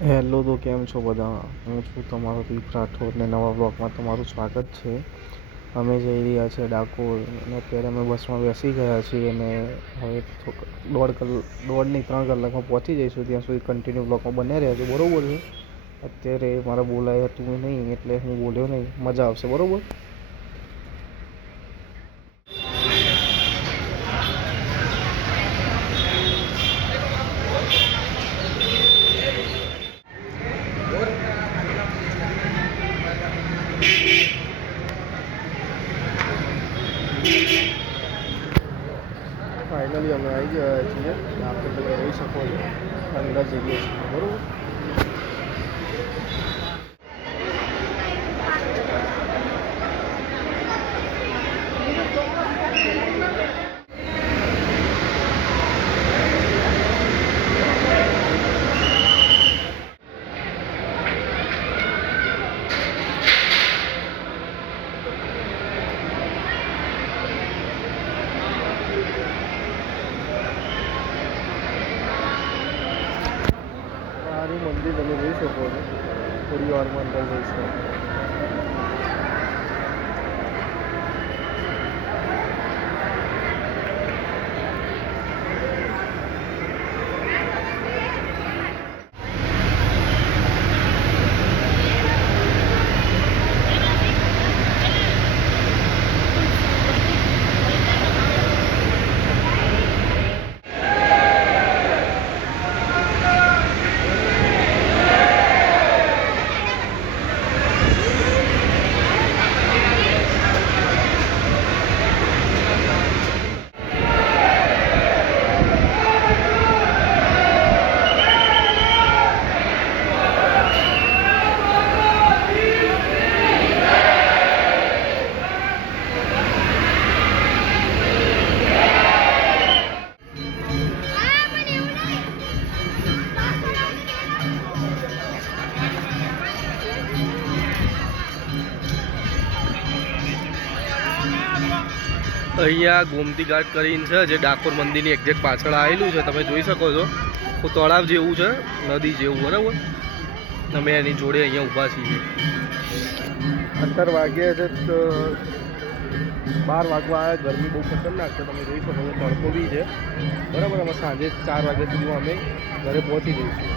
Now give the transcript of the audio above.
Hello, તો કેમ છો બધા? હું છું તમારો દીપ રાઠોડ ને નવા બ્લોગમાં તમારું સ્વાગત છે. અમે જઈ રહ્યા છીએ ડાકોર અને અત્યારે અમે બસમાં બેસી ગયા છીએ અને હવે દોઢ નહીં 3 કલાકમાં પહોંચી જઈશું. ત્યાં સુધી કન્ટિન્યુ બ્લોગમાં બન્યા રહ્યા છે, બરાબર છે? અત્યારે મારે બોલાય હતું નહીં એટલે હું બોલ્યો નહીં. મજા આવશે, બરાબર? ફાઇનલી અમે આવી ગયા છીએ. આપણે તમે જોઈ શકો છો અંદર જઈએ છીએ, બરાબર? સારું મંદિર તમે જોઈ શકો છો. થોડી વારમાં અંદર જઈશું. અહીંયા ગોમતી ઘાટ કરીને છે, જે ડાકોર મંદિરની એક્ઝેક્ટ પાછળ આવેલું છે. તમે જોઈ શકો છો તળાવ જેવું છે, નદી જેવું, બરાબર? અમે એની જોડે અહીંયા ઊભા છીએ. અત્યારે વાગ્યા છે 12 વાગવા આવ્યા. ગરમી બહુ ખતરનાક છે, તમે જોઈ શકો છો. તડકો બી છે, બરાબર? અમે સાંજે 4 વાગ્યા સુધીમાં અમે ઘરે પહોંચી જઈશું.